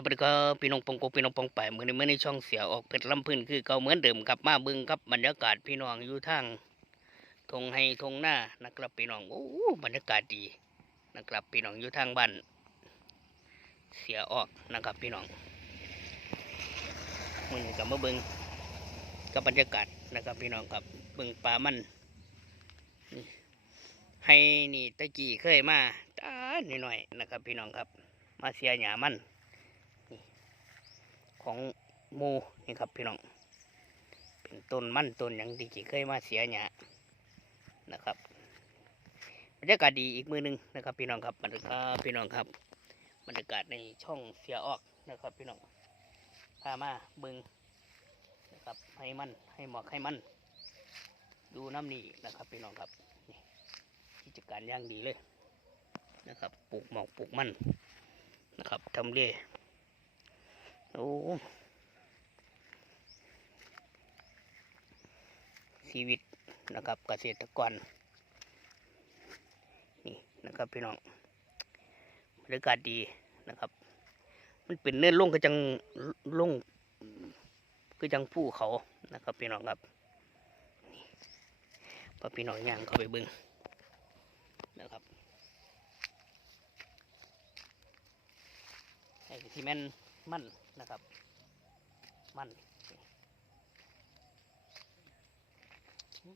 สวัสดีครับพี่น้องปองโกพี่น้องปองไปเมื่อนี้เมื่อในช่องเสียออกเพชรลำพื้นคือเก่าเหมือนเดิมครับมาเบึงครับบรรยากาศพี่น้องอยู่ทางทงให้ทงหน้านะครับพี่น้องโอ้บรรยากาศดีนะครับพี่น้องอยู่ทางบ้านเสียออกนะครับพี่น้องมึงกับมาเบิงกับบรรยากาศนะครับพี่น้องครับเบิงป่ามันให้นี่ตะกี้เคยมาตาหน่อยๆนะครับพี่น้องครับ มาเสียหยามัน ของมูนี่ครับพี่น้อง เป็นต้นมั่นต้นอย่างที่เคยมาเสียหยานะครับบรรยากาศดีอีกมือหนึงนะครับ พี่น้องครับบรรยากาศพี่น้องครับบรรยากาศในช่องเสียออกนะครับ พี่น้องพามาเบึงนะครับให้มันให้หมอกให้มัน ดูน้ำนี่นะครับ พี่น้องครับนี่กิจการย่างดีเลยนะครับปลูกหมอกปลูกมันนะครับทำเล โอ้ชีวิตนะครับเกษตรกรนี่นะครับพี่น้องบรรยากาศดีนะครับ มันเป็นเนื้อลงก็จังลงก็จังผู้เขานะครับพี่น้องครับนี่พอพี่น้องย่างเข้าไปบึงนะครับไอ้ที่แม่น มันนะครับ มัน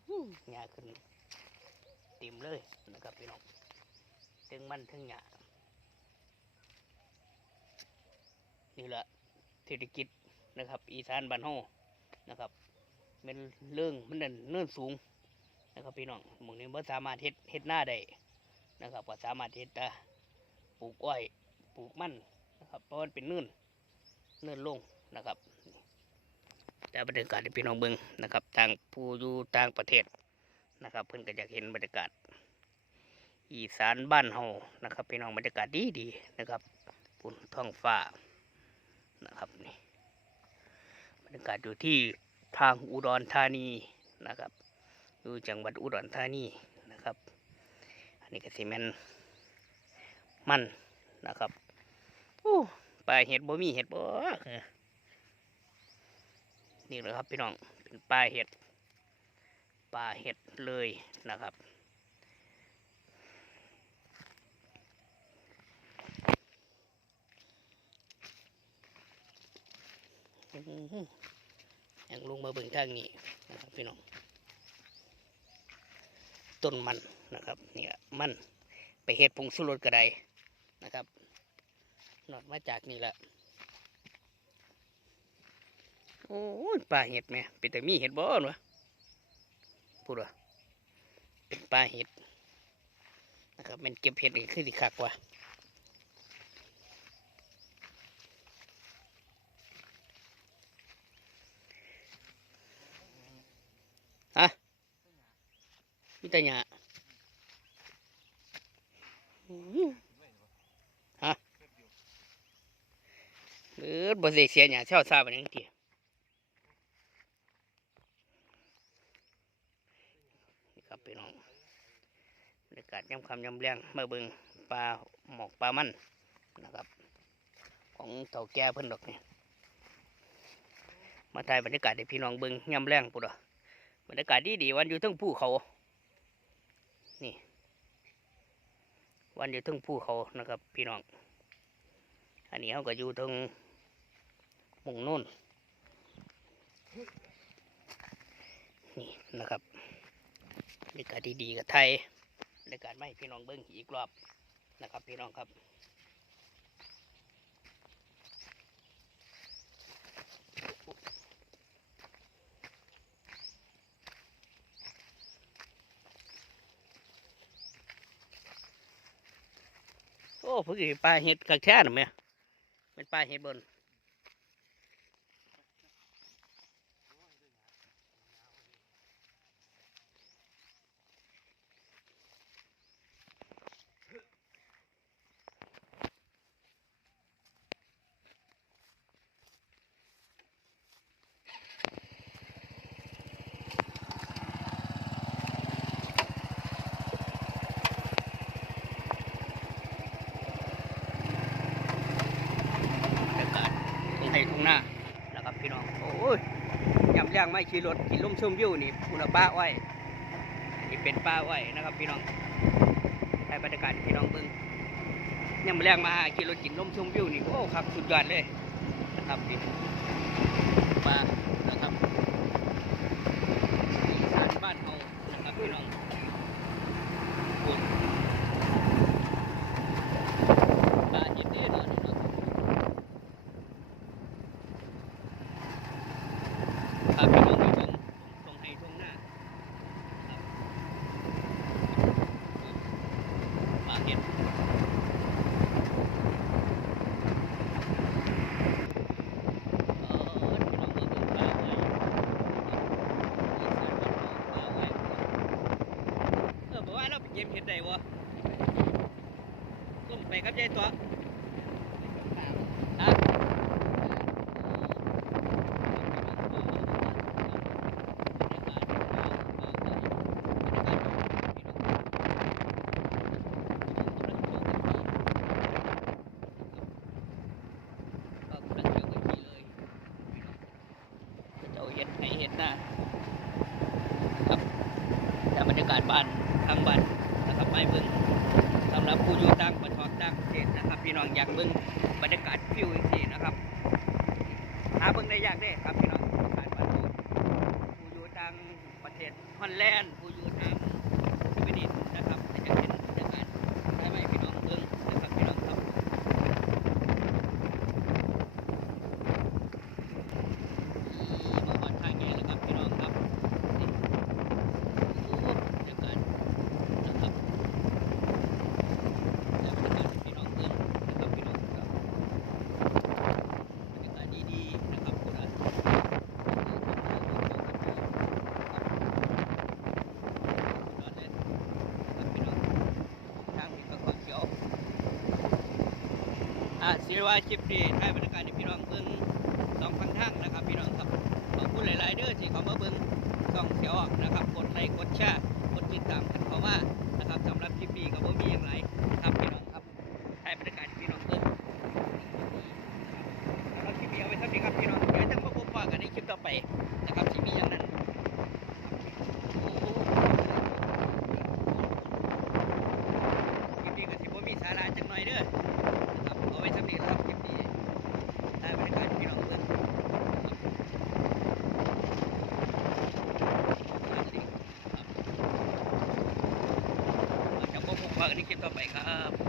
หือหญ้าขึ้นเต็มเลยนะครับพี่น้องถึงมันถึงหญ้านี่แหละเศรษฐกิจนะครับ อีสานบ้านเฮานะครับเป็นเรื่องมันเนินเนื่นสูงนะครับพี่น้องหมู่นี้บ่สามารถเฮ็ดเฮ็ดหน้าได้นะครับก็สามารถเฮ็ดแต่ปลูกอ้อยปลูกมันนะครับเพราะมันเป็นเนื่น เนื่นลงนะครับแต่บรรยากาศที่พี่น้องเบิงนะครับต่างผู้อยู่ต่างประเทศนะครับ เพิ่อนก็อยากเห็นบรรยากาศ อีสานบ้านเฮานะครับพี่น้องบรรยากาศดีดีนะครับปุ่นท้องฟ้านะครับนี่บรรยากาศอยู่ที่ทางอุดรธานีนะครับอยู่จังหวัดอุดรธานีนะครับ อันนี้ก็สิแมนมันนะครับโอ้ ปลาเห็ดบ่มีเห็ดบ่นี่แหละครับพี่น้องเป็นปลาเห็ดปลาเห็ดเลยนะครับอื้อหือยังลงมาเบิ่งทางนี้นะครับพี่น้องต้นมันนะครับเนี่ยมันไปเห็ดผงสุรสกระไดนะครับ นอดมาจากนี่แหละโอ้ยปลาเห็ดแม่เป็นแต่มีเห็ดบ่อนวะพูดว่าเป็นปลาเห็ดนะครับมันเก็บเห็ดนี่คือสิคักกว่าฮะมีแต่หญ้าอื้อ เออบ่ได้เสียหยังเช่าซาบันยังทีนี่ครับพี่น้องบรรยากาศยำคำยำแรงมาเบิงปลาหมอกปลามันนะครับ ของเต่าแก่เพิ่นดอกนี่มาถ่ายบรรยากาศให้พี่น้องเบิงยำแรงปุ๊ดบรรยากาศดีดีวันอยู่ทั้งภูเขา นี่ วันอยู่ทั้งภูเขานะครับ พี่น้องอันนี้เขาก็อยู่ตรง มุงน่นนี่นะครับบรรยากาศดีๆกับไทยบรรยากาศไม่พี่น้องเบิ้งอีกรอบนะครับพี่น้องครับโอ้พิ่งเห็นปลาเห็ดกักแท้หรือไม่เป็นปลาเห็ดบน บรรยากาศางไม่ขี่รถขี่ลมชมวิวนี่พุระป้าอ้อยนี่เป็นป้าอ้อยนะครับ พี่น้องให้บรรยากาศพี่น้องเบิ้งยังมาแรงมาขี่รถกินลมชมวิวนี่โอ้ครับสุดยอดเลยนะครับนี่มานะครับอีสานบ้านเขานะครับพี่น้องคุณปลาเห็ดเด้อเนาะนี่เนาะ ครับพี่น้องไปเบิ่งตรงไห้ตรงหน้าครับปลาเห็ดเออพี่น้องเบิ่งปลาไว้ปลาไว้เออบอกว่าเราไปเก็บเห็ดได้บ่ต้มไปกับยายตัวฮะ ก็กำลังเจอกันทีเลยเจ้าเห็ดให้เห็ดห น้าครับแต่บรรยากาศบ้านทางบ้านนะครับไปเบิ่งสำหรับผู้อยู่ตั้งประเทศต่างประเทศนะครับ พี่น้องอยากเบิ่งบรรยากาศฟิวจริงๆนะครับหาเบิ่งได้ยากเด้ครับพี่น้องบรรยากาศบ้านผู้อยู่ตั้งประเทศฮอลแลนด์ผู้อยู่ตั้งสวีเดนนะครับจะเห็นบรรยากาศได้ไหมพี่น้องเบิ่งนะครับพี่น้องครับ มาวัดทางแง่เลยครับพี่น้องครับนี่โอ้บรรยากาศนะครับและบรรยากาศให้พี่น้องเบิ่งนะครับพี่น้องครับบรรยากาศดีๆนะครับคุณอาสุดยอดเลยนะครับพี่น้องทางนี้ก็ขอเขียว อ่าศิริวาชิปนี้ถ่ายบรรยากาศที่พี่น้องเบิ่งสองพันทางนะครับ พี่น้องครับขอบคุณหลายๆเด้อที่เขามาเบิ่งส่องเสียออกนะครับ กดไลค์กดแชร์กดติดตามกันเข้ามานะครับสำหรับคลิปนี้ก็บ่มีอย่างไรนะครับพี่น้องครับถ่ายบรรยากาศให้พี่น้องเบิ่งนะครับคลิปนี้เอาไว้เท่านี้ครับพี่น้องเดี๋ยวจะมาพบกันในคลิปต่อไปนะครับที่มีอย่างนั้นโอ้โหคลิปนี้ก็สิบ่มีสาระจังหน่อยเด้อ ครับเอาไว้สำเร็จครับคลิปนี้ได้บรรยากาศพี่น้องเพื่อนครับสวัสดีครับเราจะ พบกันในคลิปต่อไปครับ